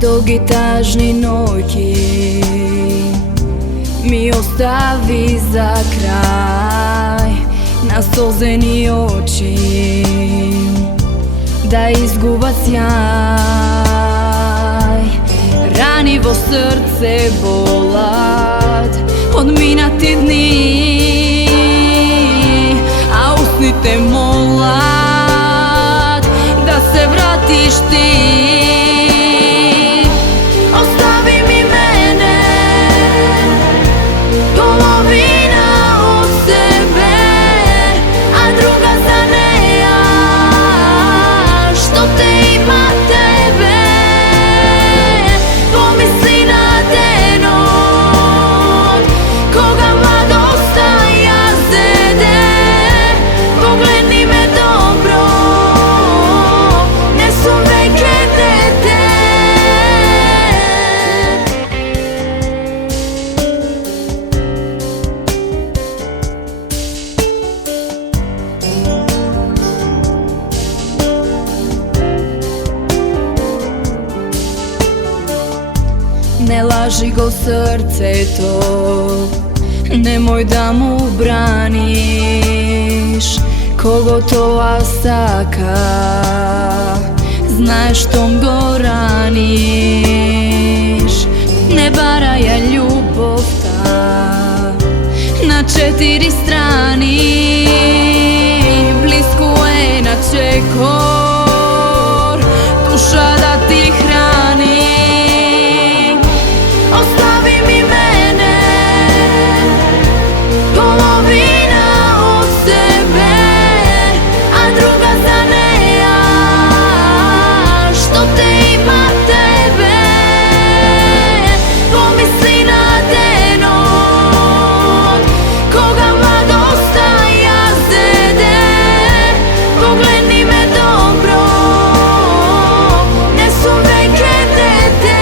do gitažni nojki mi ostavi za kraj na solzeni oči da izguba sjaj. Ranivo srce bolad od minati dni, a usni te molad da se vratiš ti. Ostavi mi mene, polovina od sebe, a druga za neja, što te ima tebe. Pomisli na denot, koga mladosta jazede. Pogledni me dobro, ne su veke dete. Ne laži go srce to, nemoj da mu braniš. Kogotova saka, znaš tom go raniš. Ne baraja ljubov ta na četiri strani, bliskuje na čekor, duša da ti hrani. Ostavi mi mene, polovina od sebe, a druga za neja, što te ima tebe. Pomisli na denot, koga mladosta jazede. Pogledni me dobro, ne su veke dete.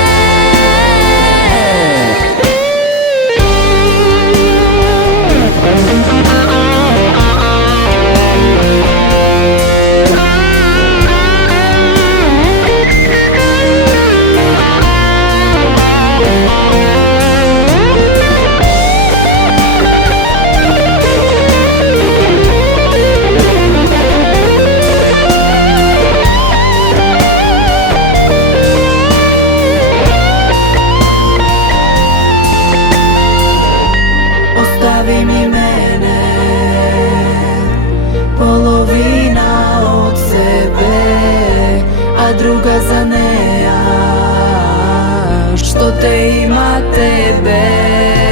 Ostavi mi mene, polovina od sebe, a druga za neja, što te ima tebe.